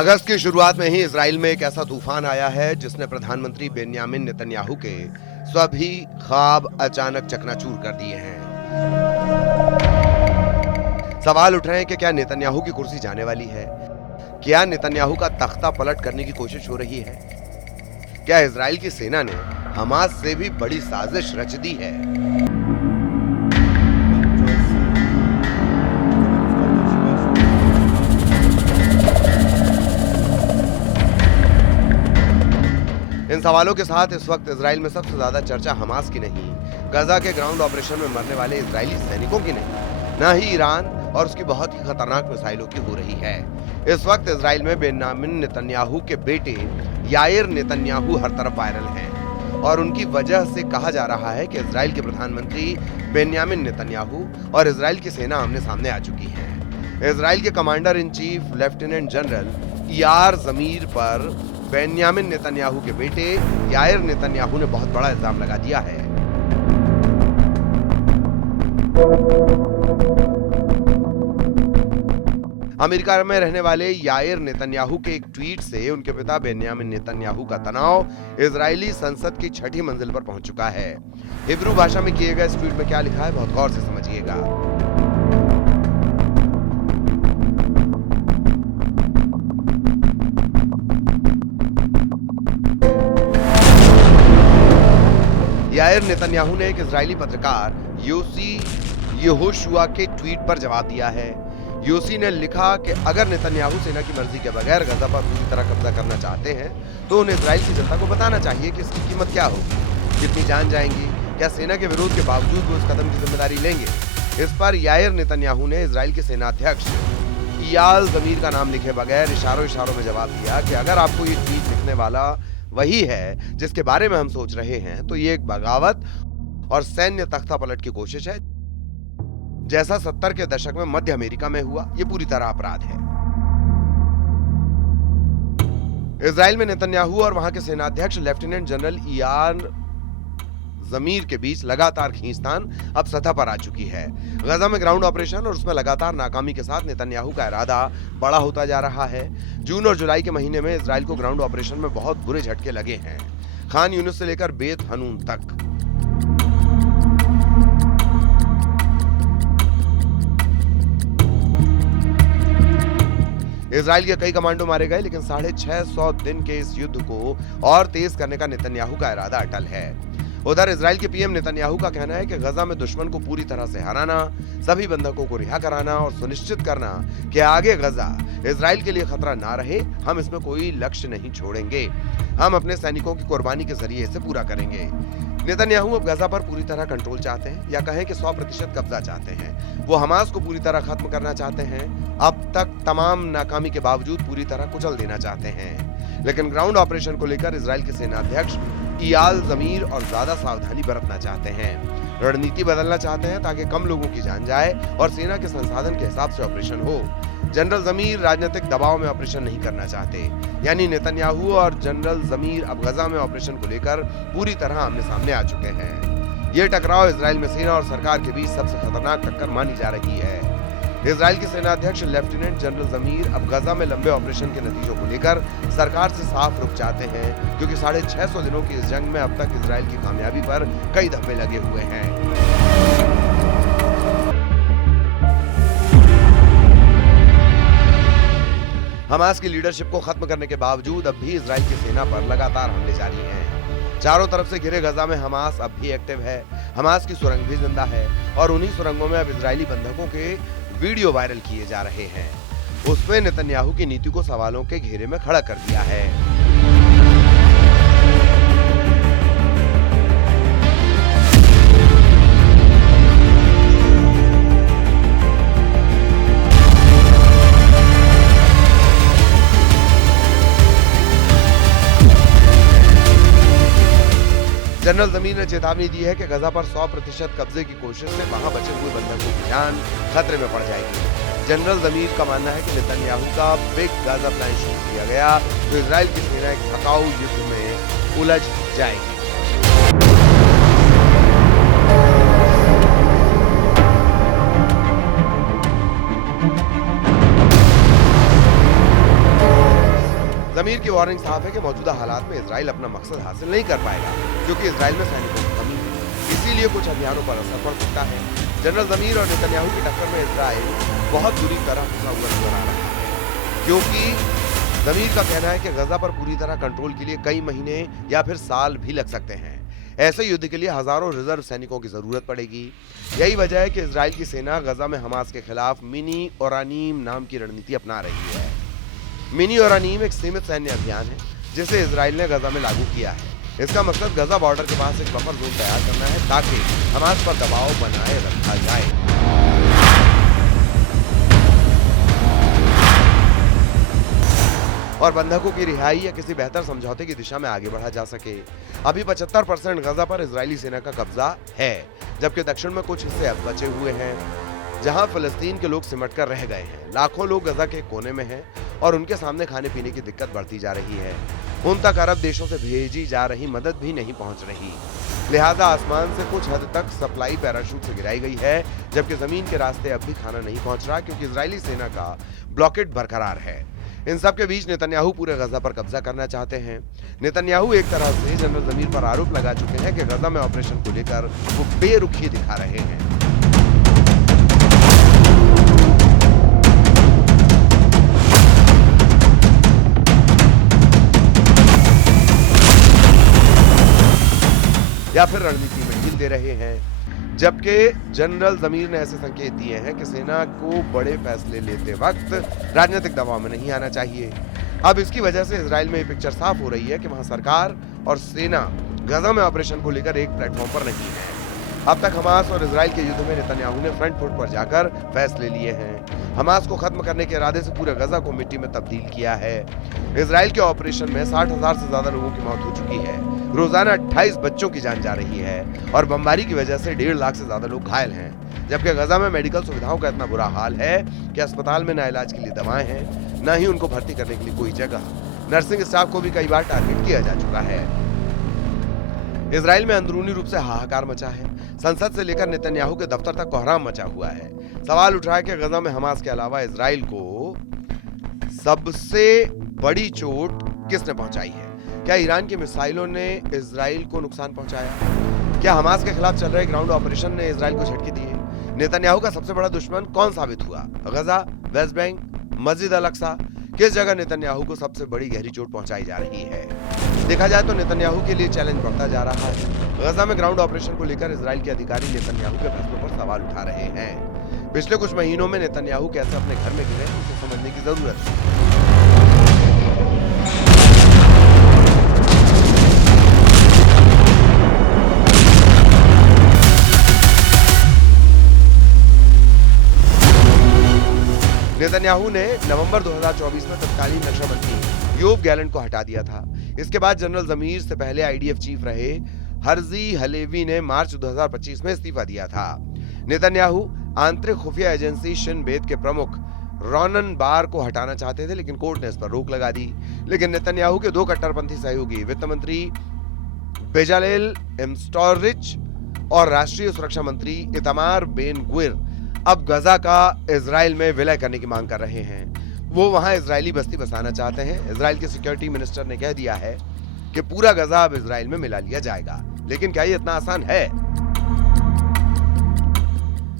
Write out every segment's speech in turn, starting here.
अगस्त की शुरुआत में ही इजराइल में एक ऐसा तूफान आया है जिसने प्रधानमंत्री बेन्यामिन नेतन्याहू के सभी ख्वाब अचानक चकनाचूर कर दिए हैं। सवाल उठ रहे हैं कि क्या नेतन्याहू की कुर्सी जाने वाली है? क्या नेतन्याहू का तख्ता पलट करने की कोशिश हो रही है? क्या इजराइल की सेना ने हमास से भी बड़ी साजिश रच दी है? इन सवालों के साथ इस वक्त इजराइल में सबसे ज्यादा चर्चा हमास की नहीं, गजा के ग्राउंड ऑपरेशन में मरने वाले इजरायली सैनिकों की नहीं, न ही ईरान और उसकी बहुत ही खतरनाक मिसाइलों की हो रही है। इस वक्त इजराइल में बेन्यामिन नेतन्याहू के बेटे याइर नेतन्याहू हर तरफ वायरल हैं और उनकी वजह से कहा जा रहा है कि इजराइल के प्रधानमंत्री बेन्यामिन नेतन्याहू और इजराइल की सेना आमने सामने आ चुकी है। इजराइल के commander in chief lieutenant general यार जमीर पर बेन्यामिन नेतन्याहू के बेटे याइर नेतन्याहू ने बहुत बड़ा इल्जाम लगा दिया है। अमेरिका में रहने वाले याइर नेतन्याहू के एक ट्वीट से उनके पिता बेन्यामिन नेतन्याहू का तनाव इजरायली संसद की 6ठी मंजिल पर पहुंच चुका है। हिब्रू भाषा में किए गए इस ट्वीट में क्या लिखा है, बहुत गौर से समझिएगा। याइर नेतन्याहू ने एक इजरायली पत्रकार योसी यहोशुआ के ट्वीट पर जवाब दिया है। योसी ने लिखा कि अगर नेतन्याहू सेना की मर्जी के बगैर गजा पर पूरी तरह कब्जा करना चाहते हैं तो उन्हें इजराइल की जनता को बताना चाहिए कि इसकी कीमत क्या होगी, कितनी जान जाएंगी, क्या सेना के विरोध के बावजूद वो इस कदम की जिम्मेदारी लेंगे। इस पर याइर नेतन्याहू ने इजराइल के सेनाध्यक्ष इयाल जमीर का नाम लिखे बगैर इशारों में जवाब दिया कि अगर आपको ये ट्वीट लिखने वाला वही है जिसके बारे में हम सोच रहे हैं तो ये एक बगावत और सैन्य तख्ता पलट की कोशिश है, जैसा 70 के दशक में मध्य अमेरिका में हुआ। ये पूरी तरह अपराध है। इजराइल में नेतन्याहू और वहां के सेनाध्यक्ष लेफ्टिनेंट जनरल इयाल जमीर के बीच लगातार खींचतान अब सतह पर आ चुकी है। गजा में ग्राउंड ऑपरेशन और उसमें लगातार नाकामी के साथ नेतन्याहू का इरादा बड़ा होता जा रहा है। जून और जुलाई के महीने में इजराइल को ग्राउंड ऑपरेशन में बहुत बुरे झटके लगे हैं, खान यूनिस से लेकर बेत हनून तक। इजराइल के कई कमांडो मारे गए, लेकिन 650 दिन के इस युद्ध को और तेज करने का नेतन्याहू का इरादा अटल है। उधर इजराइल के पीएम नेतन्याहू का कहना है कि गजा में दुश्मन को पूरी तरह से हराना, सभी बंधकों को रिहा कराना और सुनिश्चित करना कि आगे गजा इजराइल के लिए खतरा ना रहे, हम इसमें कोई लक्ष्य नहीं छोड़ेंगे। हम अपने सैनिकों की कुर्बानी के जरिए इसे पूरा करेंगे। नेतन्याहू अब गजा पर पूरी तरह कंट्रोल चाहते हैं, या कहें कि 100% कब्जा चाहते हैं। वो हमास को पूरी तरह खत्म करना चाहते हैं, अब तक तमाम नाकामी के बावजूद पूरी तरह कुचल देना चाहते हैं। लेकिन ग्राउंड ऑपरेशन को लेकर इजराइल के सेनाध्यक्ष इयाल जमीर और ज्यादा सावधानी बरतना चाहते हैं। रणनीति बदलना चाहते हैं ताकि कम लोगों की जान जाए और सेना के संसाधन के हिसाब से ऑपरेशन हो। जनरल जमीर राजनीतिक दबाव में ऑपरेशन नहीं करना चाहते, यानी नेतन्याहू और जनरल जमीर अब गजा में ऑपरेशन को लेकर पूरी तरह आमने सामने आ चुके हैं। ये टकराव इजराइल में सेना और सरकार के बीच सबसे खतरनाक टक्कर मानी जा रही है। इजराइल के सेनाध्यक्ष लेफ्टिनेंट जनरल जमीर अब गजा में लंबे ऑपरेशन के नतीजों को लेकर सरकार से साफ रुख चाहते हैं, क्योंकि 650 दिनों की इस जंग में अब तक इजराइल की कामयाबी पर कई धब्बे लगे हुए हैं। हमास की लीडरशिप को खत्म करने के बावजूद अब भी इजराइल की सेना पर लगातार हमले जारी हैं। चारों तरफ से घिरे गजा में हमास अब भी एक्टिव है। हमास की सुरंग भी जिंदा है और उन्हीं सुरंगों में अब इजरायली बंधकों के वीडियो वायरल किए जा रहे हैं। उसमें नेतन्याहू की नीति को सवालों के घेरे में खड़ा कर दिया है। जनरल जमीर ने चेतावनी दी है कि गजा पर 100% कब्जे की कोशिश से वहां बचे हुए बंधकों की जान खतरे में पड़ जाएगी। जनरल जमीर का मानना है कि नेतन्याहू का बिग गाजा प्लान शुरू किया गया तो इजराइल की सेना एक थकाऊ युद्ध में उलझ जाएगी। जमीर की वार्निंग साफ है कि मौजूदा हालात में इजराइल अपना मकसद हासिल नहीं कर पाएगा, क्योंकि इजराइल में सैनिकों की कमी है। इसीलिए कुछ अभियानों पर असर पड़ सकता है। जनरल जमीर और नेतन्याहू की टक्कर में इजराइल बहुत बुरी तरह फंसा हुआ नजर आ रहा है, क्योंकि जमीर का कहना है कि गजा पर पूरी तरह कंट्रोल के लिए कई महीने या फिर साल भी लग सकते हैं। ऐसे युद्ध के लिए हजारों रिजर्व सैनिकों की जरूरत पड़ेगी। यही वजह है कि इजराइल की सेना गजा में हमास के खिलाफ मिनी ओरानीम नाम की रणनीति अपना रही है। मिनी ओरानीम एक सीमित सैन्य अभियान है जिसे इजराइल ने गजा में लागू किया है। इसका मकसद गजा बॉर्डर के पास एक बफर जोन तैयार करना है ताकि हमास पर दबाव बनाए रखा जाए। और बंधकों की रिहाई या किसी बेहतर समझौते की दिशा में आगे बढ़ा जा सके। अभी 75% गजा पर इजरायली सेना का कब्जा है, जबकि दक्षिण में कुछ हिस्से अब बचे हुए हैं जहां फिलिस्तीन के लोग सिमट कर रह गए हैं। लाखों लोग गजा के कोने में हैं और उनके सामने खाने पीने की दिक्कत बढ़ती जा रही है। उन तक अरब देशों से भेजी जा रही मदद भी नहीं पहुंच रही, लिहाजा आसमान से कुछ हद तक सप्लाई पैराशूट से गिराई गई है, जबकि जमीन के रास्ते अब भी खाना नहीं पहुंच रहा, क्योंकि इजरायली सेना का ब्लॉकेड बरकरार है। इन सब के बीच नेतन्याहू पूरे गजा पर कब्जा करना चाहते हैं। नेतन्याहू एक तरह से जनरल जमीर पर आरोप लगा चुके हैं कि गजा में ऑपरेशन को लेकर वो बेरुखी दिखा रहे हैं। या फिर रणनीति में ढील दे रहे हैं, जबकि जनरल जमीर ने ऐसे संकेत दिए हैं कि सेना को बड़े फैसले लेते वक्त राजनीतिक दबाव में नहीं आना चाहिए। अब इसकी वजह से इजराइल में ये पिक्चर साफ हो रही है कि वहां सरकार और सेना गजा में ऑपरेशन को लेकर एक प्लेटफॉर्म पर नहीं है। अब तक हमास और इजराइल के युद्ध में नेतन्याहू ने फ्रंट फुट पर जाकर फैसले लिए हैं। हमास को खत्म करने के इरादे से पूरे गजा को मिट्टी में तब्दील किया है। इजराइल के ऑपरेशन में 60,000 से ज्यादा लोगों की मौत हो चुकी है। रोजाना 28 बच्चों की जान जा रही है और बमबारी की वजह से 1.5 लाख से ज्यादा लोग घायल हैं। जबकि गजा में मेडिकल सुविधाओं का इतना बुरा हाल है कि अस्पताल में न इलाज के लिए दवाएं हैं, न ही उनको भर्ती करने के लिए कोई जगह। नर्सिंग स्टाफ को भी कई बार टारगेट किया जा चुका है। इजराइल में अंदरूनी रूप से हाहाकार मचा है। संसद से लेकर नेतन्याहू के दफ्तर तक कोहराम मचा हुआ है। सवाल उठ रहा है कि गजा में हमास के अलावा इजराइल को सबसे बड़ी चोट किसने पहुंचाई है? क्या ईरान की मिसाइलों ने इजराइल को नुकसान पहुंचाया? क्या हमास के खिलाफ चल रहे ग्राउंड ऑपरेशन ने इजराइल को झटके दिए? नेतन्याहू का सबसे बड़ा दुश्मन कौन साबित हुआ? गजा, वेस्ट बैंक, मस्जिद अल अक्सा? किस जगह नेतन्याहू को सबसे बड़ी गहरी चोट पहुंचाई जा रही है? देखा जाए तो नेतन्याहू के लिए चैलेंज बढ़ता जा रहा है। गजा में ग्राउंड ऑपरेशन को लेकर इजराइल के अधिकारी नेतन्याहू के फैसलों पर सवाल उठा रहे हैं। पिछले कुछ महीनों में नेतन्याहू कैसे अपने घर में गिरे उसे समझने की जरूरत है। नेतन्याहू ने नवंबर 2024 में तत्कालीन रक्षा मंत्री योब गैलेंट को हटा दिया था। इसके बाद जनरल जमीर से पहले आईडीएफ चीफ रहे हर्जी हलेवी ने मार्च 2025 में इस्तीफा दिया था। नेतन्याहू आंतरिक खुफिया एजेंसी शिन बेत के प्रमुख रॉनन बार को हटाना चाहते थे, लेकिन कोर्ट ने इस पर रोक लगा दी। लेकिन नेतन्याहू के दो कट्टरपंथी सहयोगी वित्त मंत्री बेजालेल एम्स्टोरिच और राष्ट्रीय सुरक्षा मंत्री इतामार बेन गुइर अब गजा का इजराइल में विलय करने की मांग कर रहे हैं। वो वहां इजरायली बस्ती बसाना चाहते हैं। इजराइल के सिक्योरिटी मिनिस्टर ने कह दिया है कि पूरा गजा अब इजराइल में मिला लिया जाएगा, लेकिन क्या ये इतना आसान है?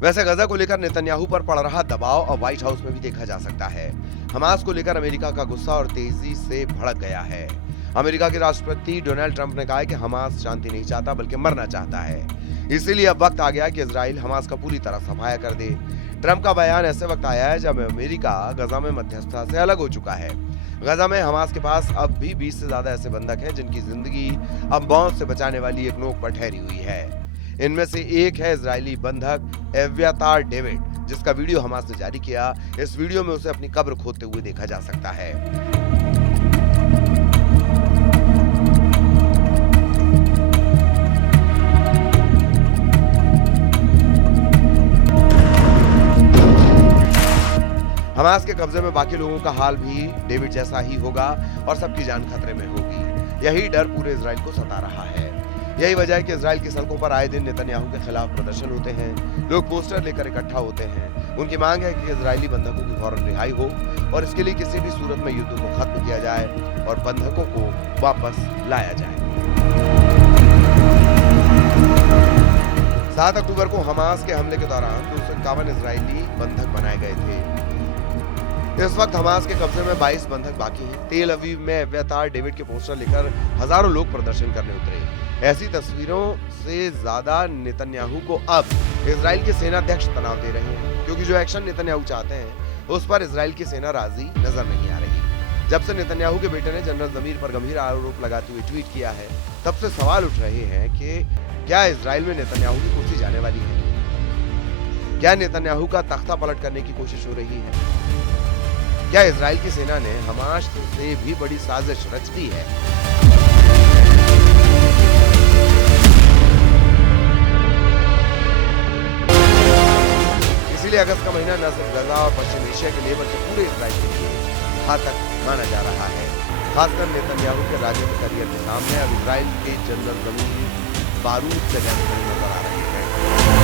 वैसे गजा को लेकर नेतन्याहू पर पड़ रहा दबाव अब व्हाइट हाउस में भी देखा जा सकता है। हमास को लेकर अमेरिका का गुस्सा और तेजी से भड़क गया है। अमेरिका के राष्ट्रपति डोनाल्ड ट्रंप ने कहा है कि हमास शांति नहीं चाहता बल्कि मरना चाहता है। इसीलिए अब वक्त आ गया कि इजराइल हमास का पूरी तरह सफाया कर दे। ट्रंप का बयान ऐसे वक्त आया है जब अमेरिका गजा में मध्यस्थता से अलग हो चुका है। गजा में हमास के पास अब भी 20 से ज्यादा ऐसे बंधक हैं जिनकी जिंदगी अब मौत से बचाने वाली एक नोक पर ठहरी हुई है। इनमें से एक है इजरायली बंधक एव्यातार डेविड, जिसका वीडियो हमास ने जारी किया। इस वीडियो में उसे अपनी कब्र खोदते हुए देखा जा सकता है। हमास के कब्जे में बाकी लोगों का हाल भी डेविड जैसा ही होगा और सबकी जान खतरे में होगी। यही डर पूरे इजराइल को सता रहा है। यही वजह है कि इजराइल की सड़कों पर आए दिन नेतन्याहू के खिलाफ प्रदर्शन होते हैं। लोग पोस्टर लेकर इकट्ठा होते हैं। उनकी मांग है कि इजरायली बंधकों की फौरन रिहाई हो और इसके लिए किसी भी सूरत में युद्ध को खत्म किया जाए और बंधकों को वापस लाया जाए। 7 अक्टूबर को हमास के हमले के दौरान 251 इजरायली बंधक बनाए गए थे। इस वक्त हमास के कब्जे में 22 बंधक बाकी हैं। तेल अवीव में एब्यातार डेविड के पोस्टर लेकर हजारों लोग प्रदर्शन करने उतरे। ऐसी तस्वीरों से ज्यादा नेतन्याहू को अब इजराइल के सेनाध्यक्ष तनाव दे रहे हैं, क्योंकि जो एक्शन नेतन्याहू चाहते हैं उस पर इजराइल की सेना राजी नजर नहीं आ रही। जब से नेतन्याहू के बेटे ने जनरल जमीर पर गंभीर आरोप लगाते हुए ट्वीट किया है, तब से सवाल उठ रहे हैं कि क्या इजराइल में नेतन्याहू की कुर्सी जाने वाली है? क्या नेतन्याहू का तख्ता पलट करने की कोशिश हो रही है? क्या इजराइल की सेना ने हमास से भी बड़ी साजिश रच दी है? इसीलिए अगस्त का महीना न सिर्फ गजा और पश्चिम एशिया के लिए बल्कि पूरे इजराइल के लिए घातक माना जा रहा है। खासकर नेतन्याहू के राजनीतिक करियर के सामने अब इजराइल के जनरल जमीर बारूद से नजर आ रहे हैं।